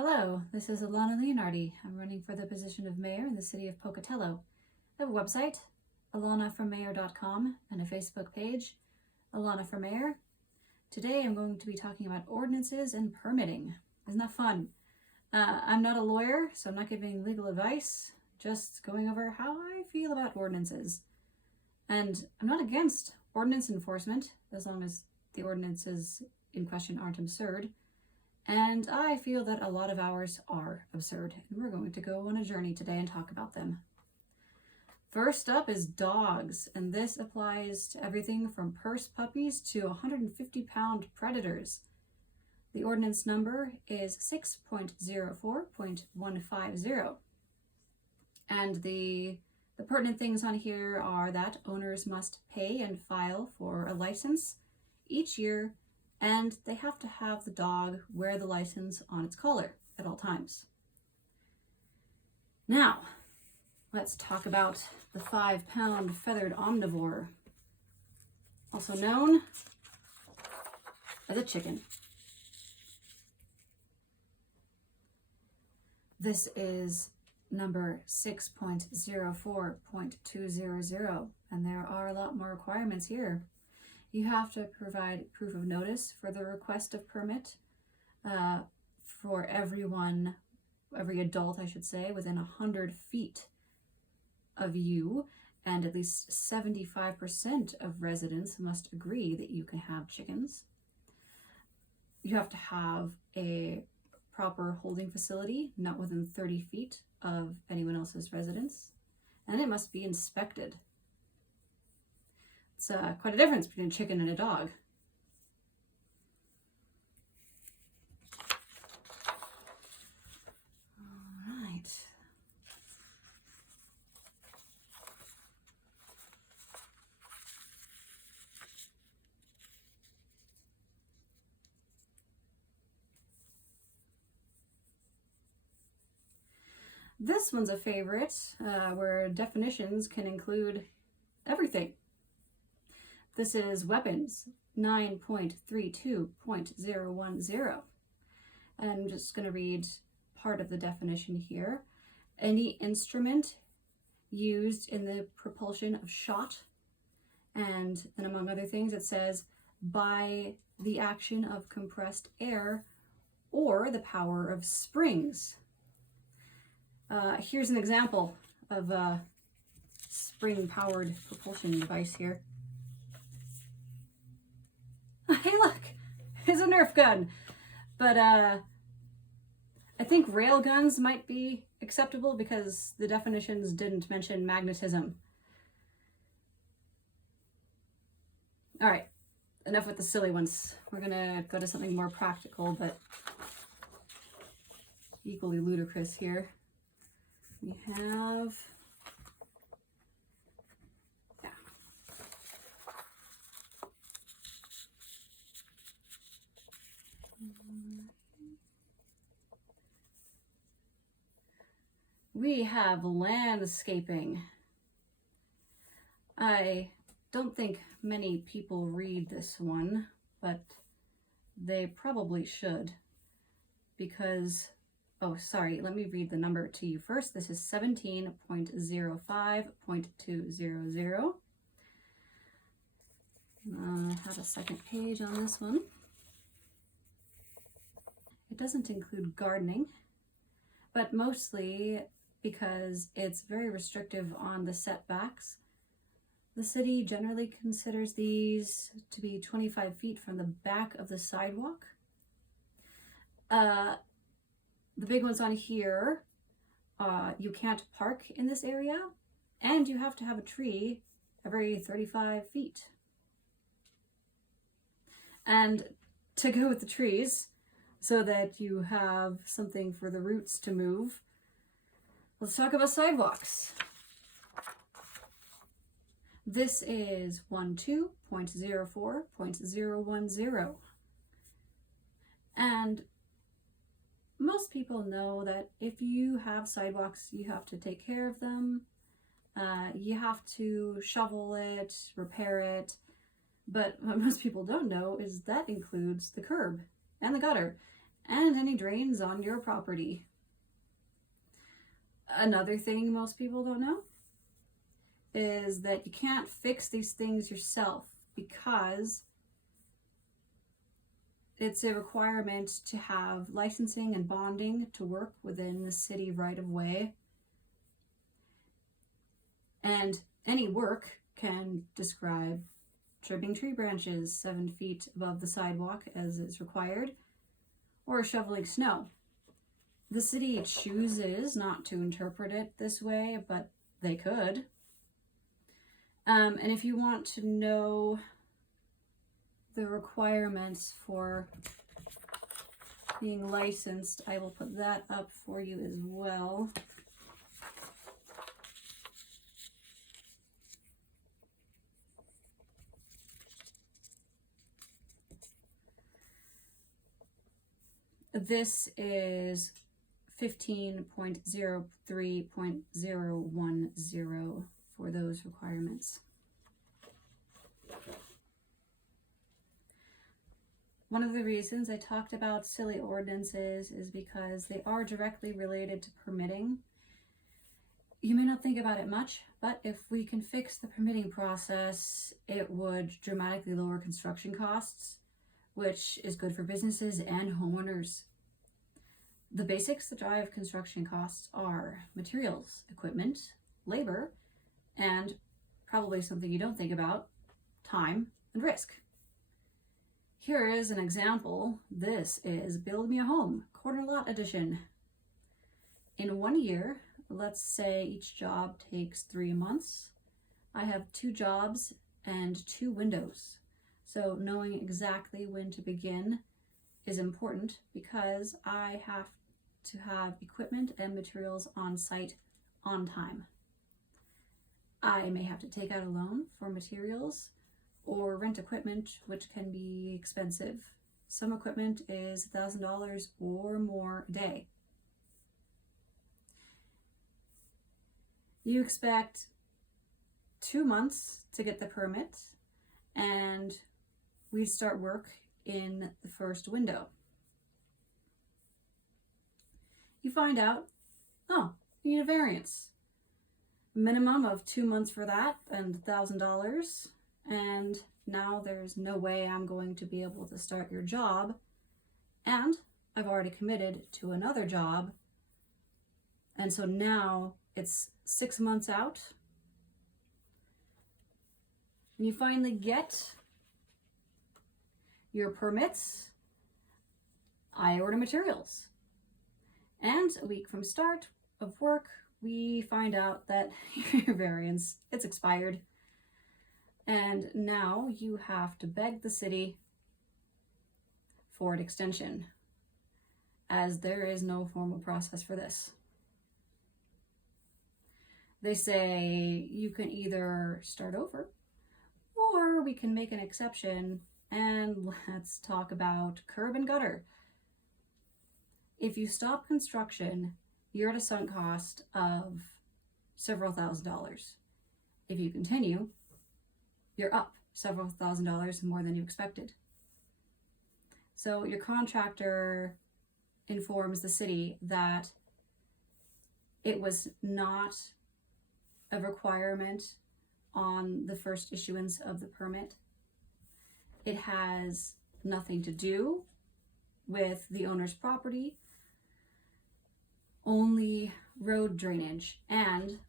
Hello, this is Alana Leonardi. I'm running for the position of mayor in the city of Pocatello. I have a website, alanafrommayor.com, and a Facebook page, Alana for Mayor. Today I'm going to be talking about ordinances and permitting. Isn't that fun? I'm not a lawyer, so I'm not giving legal advice, just going over how I feel about ordinances. And I'm not against ordinance enforcement, as long as the ordinances in question aren't absurd. And I feel that a lot of ours are absurd, and we're going to go on a journey today and talk about them. First up is dogs, and this applies to everything from purse puppies to 150-pound predators. The ordinance number is 6.04.150. And the pertinent things on here are that owners must pay and file for a license each year, and they have to have the dog wear the license on its collar at all times. Now, let's talk about the 5-pound feathered omnivore, also known as a chicken. This is number 6.04.200, and there are a lot more requirements here. You have to provide proof of notice for the request of permit for every adult, I should say, within 100 feet of you, and at least 75% of residents must agree that you can have chickens. You have to have a proper holding facility, not within 30 feet of anyone else's residence, and it must be inspected. It's quite a difference between a chicken and a dog. All right. This one's a favorite, where definitions can include everything. This is weapons, 9.32.010. And I'm just going to read part of the definition here. Any instrument used in the propulsion of shot. And then among other things, it says, by the action of compressed air or the power of springs. Here's an example of a spring-powered propulsion device here. Hey, look, it's a Nerf gun. But I think rail guns might be acceptable because the definitions didn't mention magnetism. All right, enough with the silly ones. We're gonna go to something more practical, but equally ludicrous here. We have, we have landscaping. I don't think many people read this one, but they probably should, because, oh, sorry, let me read the number to you first. This is 17.05.200. I have a second page on this one. It doesn't include gardening, but mostly because it's very restrictive on the setbacks. The city generally considers these to be 25 feet from the back of the sidewalk. The big ones on here, you can't park in this area, and you have to have a tree every 35 feet. And to go with the trees, so that you have something for the roots to move, let's talk about sidewalks. This is 12.04.010. And most people know that if you have sidewalks, you have to take care of them. You have to shovel it, repair it. But what most people don't know is that includes the curb and the gutter. and any drains on your property. Another thing most people don't know is that you can't fix these things yourself because it's a requirement to have licensing and bonding to work within the city right of way. And any work can describe trimming tree branches 7 feet above the sidewalk as is required, or shoveling snow. The city chooses not to interpret it this way, but they could. And if you want to know the requirements for being licensed, I will put that up for you as well. This is 15.03.010 for those requirements. One of the reasons I talked about silly ordinances is because they are directly related to permitting. You may not think about it much, but if we can fix the permitting process, it would dramatically lower construction costs, which is good for businesses and homeowners. The basics that drive construction costs are materials, equipment, labor, and probably something you don't think about, time and risk. Here is an example. This is Build Me a Home, Corner Lot Edition. In 1 year, let's say each job takes 3 months. I have 2 jobs and 2 windows. So knowing exactly when to begin is important because I have to have equipment and materials on site on time. I may have to take out a loan for materials or rent equipment, which can be expensive. Some equipment is $1,000 or more a day. You expect 2 months to get the permit, and we start work in the first window. You find out, oh, you need a variance. Minimum of 2 months for that and $1,000. And now there's no way I'm going to be able to start your job. And I've already committed to another job. And so now it's 6 months out. And you finally get your permits. I order materials. And a week from start of work, we find out that your variance, it's expired. And now you have to beg the city for an extension, as there is no formal process for this. They say you can either start over, or we can make an exception and let's talk about curb and gutter. If you stop construction, you're at a sunk cost of several $1,000s. If you continue, you're up several $1,000s more than you expected. So your contractor informs the city that it was not a requirement on the first issuance of the permit. It has nothing to do with the owner's property, only road drainage, and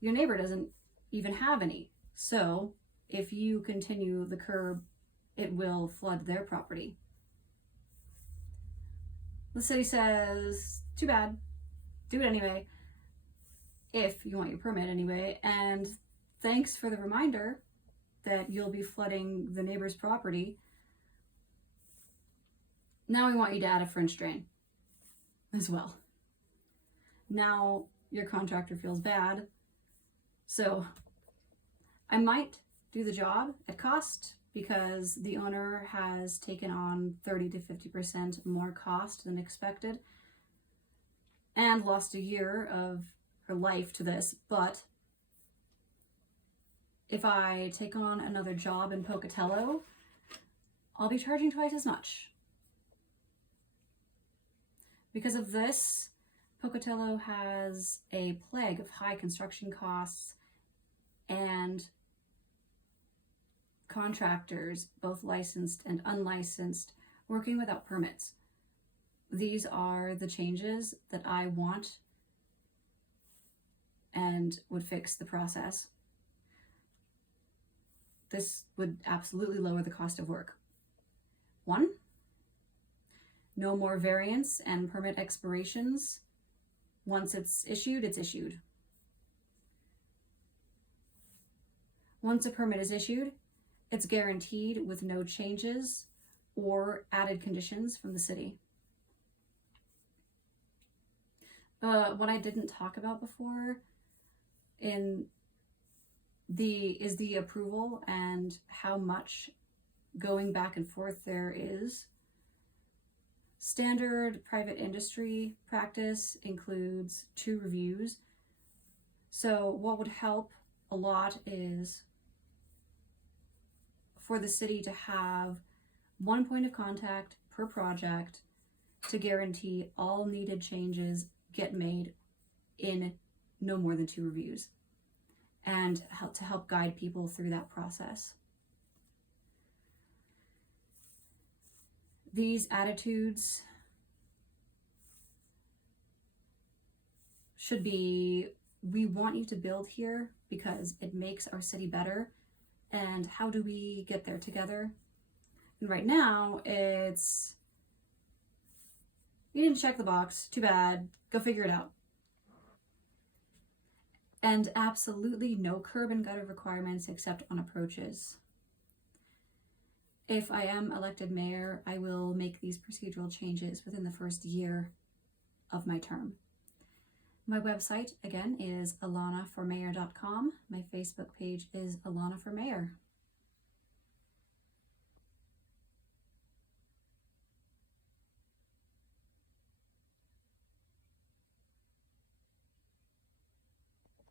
your neighbor doesn't even have any. So if you continue the curb, it will flood their property. The city says, too bad, do it anyway, if you want your permit anyway, and thanks for the reminder that you'll be flooding the neighbor's property. Now we want you to add a French drain as well. Now your contractor feels bad. So I might do the job at cost because the owner has taken on 30 to 50% more cost than expected and lost a year of her life to this. But if I take on another job in Pocatello, I'll be charging twice as much. Because of this, Pocatello has a plague of high construction costs and contractors, both licensed and unlicensed, working without permits. These are the changes that I want and would fix the process. This would absolutely lower the cost of work. 1, no more variance and permit expirations. Once it's issued, it's issued. Once a permit is issued, it's guaranteed with no changes or added conditions from the city. What I didn't talk about before is the approval and how much going back and forth there is. Standard private industry practice includes 2 reviews. So what would help a lot is for the city to have 1 point of contact per project to guarantee all needed changes get made in no more than 2 reviews, and to help guide people through that process. These attitudes should be, we want you to build here because it makes our city better, and how do we get there together? And right now, it's, you didn't check the box, too bad, go figure it out. And absolutely no curb and gutter requirements except on approaches. If I am elected mayor, I will make these procedural changes within the first year of my term. My website, again, is alanaformayor.com. My Facebook page is Alana for Mayor.